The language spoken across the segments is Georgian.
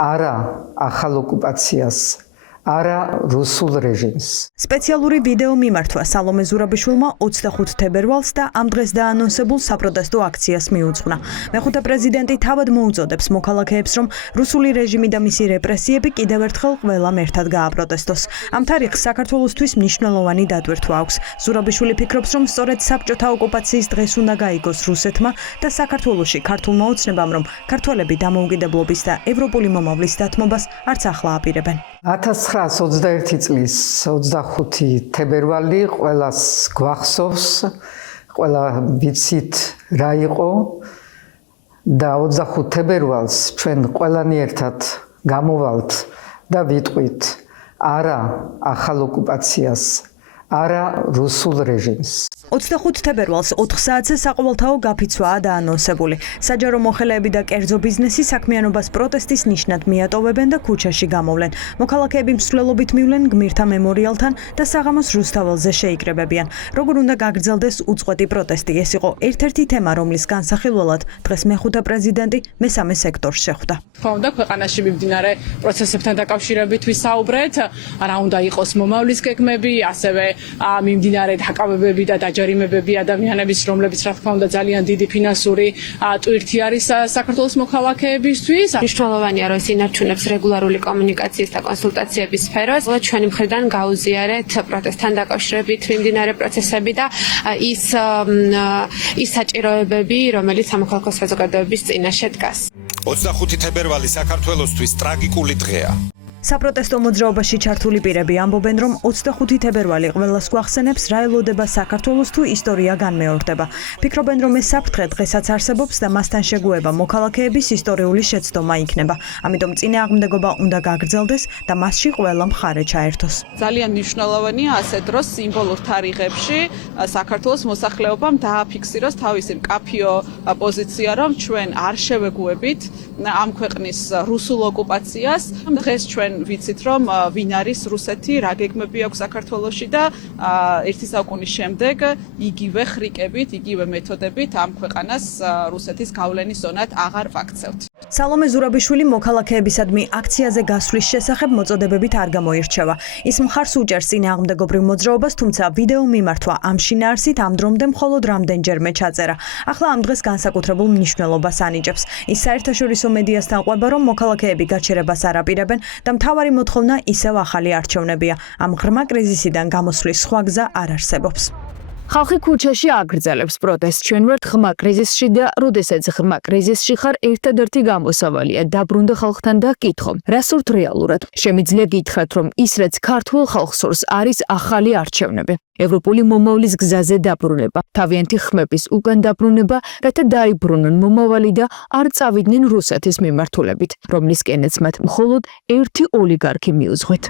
არა ახალ ოკუპაციას, არა რუსულ რეჟიმს. სპეციალური ვიდეო მიმართვა სალომე ზურაბიშვილმა 25 თებერვალს და ამ დღეს დაანონსებულ საპროტესტო აქციას მიუძღვნა. მეხუთე პრეზიდენტი თავად მოუწოდებს მოქალაქეებს, რომ რუსული რეჟიმი და მისი რეპრესიები კიდევ ერთხელ ყველამ ერთად გააპროტესტოს. ამ თარიღს საქართველოსთვის მნიშვნელოვანი დატვირთვა აქვს. ზურაბიშვილი ფიქრობს, რომ სწორედ საბჭოთა ოკუპაციის დღეს უნდა გაიგოს რუსეთმა და საქართველოში ქართულმა ოცნებამ, რომ ქართველები დამოუკიდებლობის და ევროპული მომავლის დათმობას არც ახლა აპირებენ. 1921 წლის 25 თებერვალი ყველას გვახსოვს, ყველა ვიცით რა იყო და 25 თებერვალს ჩვენ ყველანი ერთად გამოვალთ და ვიტყვით არა ახალ ოკუპაციას, არა რუსულ რეჟიმს. 25 თებერვალს 4 საათზე საყოველთაო გაფიცვაა დაანონსებული. საჯარო მოხელეები და კერძო ბიზნესი საქმიანობას პროტესტის ნიშნად მიატოვებენ და ქუჩაში გამოვლენ. მოქალაქეები მსვლელობით მივლენ გმირთა მემორიალთან და საღამოს რუსთაველზე შეიკრებებიან. როგორ უნდა გაგრძელდეს უწყვეტი პროტესტი? ეს იყო ერთ-ერთი თემა, რომლის განსახილველად დღეს მეხუთე პრეზიდენტი მესამე სექტორს შეხვდა. თქმა უნდა, ქვეყანაში მიმდინარე პროცესებთან დაკავშირებით ვისაუბრეთ, რა უნდა იყოს მომავლის გეგმები, ასევე მიმდინარე დაკავებები და დაჯერიმებები ადამიანების, რომლებიც რა თქმა უნდა ძალიან დიდი ფინანსური ტვირთი არის საქართველოს მოქალაქეებისთვის. მნიშვნელოვანია, რომ ინარჩუნებს რეგულარული კომუნიკაციის და კონსულტაციების სფეროს. ჩვენი მხრიდან გაუზიარეთ პროტესტთან დაკავშირებით მიმდინარე პროცესები და ის საჭიროებები, რომელიც სამოქალაქო საზოგადოების წინაშე დგას. 25 თებერვალი საქართველოსთვის ტრაგიკული დღეა. საპროტესტო მოძრაობაში ჩართული პირები ამბობენ, რომ 25 თებერვალი ყველას გვახსენებს რა ელოდება საქართველოს თუ ისტორია განმეორდება. ფიქრობენ, რომ ეს საფრთხე დღესაც არსებობს და მასთან შეგუება მოქალაქეების ისტორიული შეცდომა იქნება. ამიტომ წინააღმდეგობა უნდა გაგრძელდეს და მასში ყველა მხარე ჩაერთოს. ძალიან მნიშვნელოვანია ასეთ დროს სიმბოლურ თარიღებში საქართველოს მოსახლეობამ დააფიქსიროს თავისი მკაფიო პოზიცია, რომ ჩვენ არ შევეგუებით ამ ქვეყნის რუსულ ოკუპაციას. დღეს ჩვენ ვიცით, რომ ვინ არის რუსეთი, რა გეგმები აქვს საქართველოში და ერთი საუკუნის შემდეგ იგივე ხრიკებით, იგივე მეთოდებით ამ ქვეყანას რუსეთის გავლენის ზონად აღარ ვაქცევთ. სალომე ზურაბიშვილი მოქალაქეებისადმი აქციაზე გასვლის შესახებ მოწოდებებით არ გამოირჩევა. ის მხარს უჭერს წინააღმდეგობრივ მოძრაობას, თუმცა ვიდეო მიმართვა ამ შინაარსით ამ დრომდე მხოლოდ რამდენჯერმე ჩაწერა. ახლა ამ დღეს განსაკუთრებულ მნიშვნელობას ანიჭებს. ის საერთაშორისო მედიასთან ყვება, რომ მოქალაქეები გაჩერებას არ აპირებენ და მთავარი მოთხოვნა ისევ ახალი არჩევნებია. ამ ღრმა კრიზისიდან გამოსვლის სხვა გზა არ არსებობს. ხალხი ქუჩაში აგრძელებს პროტესტს. ჩვენ ვართ ღრმა კრიზისში და როდესაც ღრმა კრიზისში ხარ, ერთადერთი გამოსავალია დაბრუნდა ხალხთან და კითხო, რა სურთ რეალურად. შემიძლია გითხრათ, რომ ის რაც ქართულ ხალხს სურს, არის ახალი არჩევნები. ევროპული მომავლის გზაზე დაბრუნება, თავიანთი ხმების უკან დაბრუნება, რათა დაიბრუნონ მომავალი და არ წავიდნენ რუსეთის მიმართულებით, რომლისკენაც მათ მხოლოდ ერთი ოლიგარქი მიუძღვით.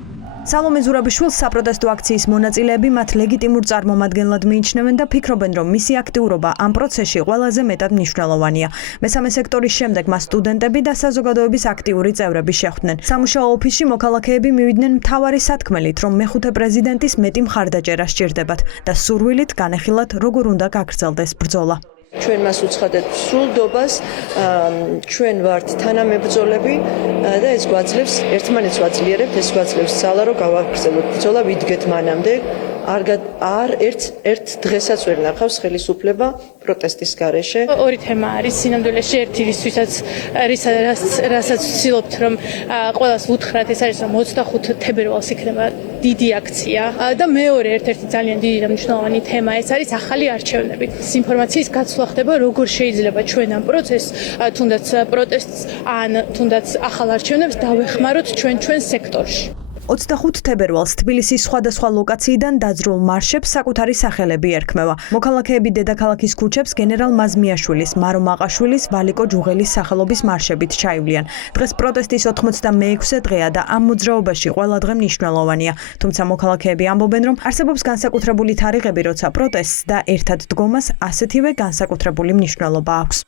სალომე ზურაბიშვილს საპროტესტო აქციის მონაწილეები მათ ლეგიტიმურ წარმომადგენლად მიიჩნევენ და ფიქრობენ, რომ მისი აქტიურობა ამ პროცესში ყველაზე მეტად მნიშვნელოვანია. მესამე სექტორის შემდეგ მას სტუდენტები და საზოგადოების აქტიური წევრები შეხვდნენ. სამუშაო ოფისში მოქალაქეები მივიდნენ მთავარი სათქმელით, რომ მეხუთე პრეზიდენტის მეტი მხარდაჭერა სჭირდებათ და სურვილით განეხილათ, როგორ უნდა გაგრძელდეს ბრძოლა. ჩვენ მას უცხადეთ სრულდობას, ჩვენ ვართ თანამებრძოლები და ეს გვაძლევს ერთმანეთს ვაძლიერებთ, ეს გვაძლევს ძალა, რომ გავაგრძელოთ ბრძოლა, ვიდგეთ მანამდე. არ ერთ დღესაც ვერ ნახავს ხელისუფლება პროტესტის გარეშე. ორი თემა არის სინამდვილეში, ერთი რასაც ვცდილობთ, რომ ყველას ვუთხრათ, ეს არის, რომ 25 თებერვალს იქნება დიდი აქცია და მეორე ერთ-ერთი ძალიან დიდი და მნიშვნელოვანი თემა ეს არის ახალი არჩევნები. ეს ინფორმაციის გაცვლა ხდება, როგორ შეიძლება ჩვენ ამ პროცესს, თუნდაც პროტესტს, ან თუნდაც ახალ არჩევნებს დავეხმაროთ ჩვენ სექტორში. 25 თებერვალს თბილისის სხვადასხვა ლოკაციიდან დაძრულ მარშებს საკუთარი სახელები ერქმევა. მოქალაქეები დედაქალაქის ქუჩებს გენერალ მაზმიაშვილის, მარო მაყაშვილის, ვალიკო ჯუღელის სახელობის მარშებით ჩაივლიან. დღეს პროტესტის 86-ე დღეა და ამ მოძრაობაში ყველა დღე მნიშვნელოვანია. თუმცა მოქალაქეები ამბობენ, რომ არსებობს განსაკუთრებული თარიღები, როცა პროტესტს და ერთად დგომას ასეთივე განსაკუთრებული მნიშვნელობა აქვს.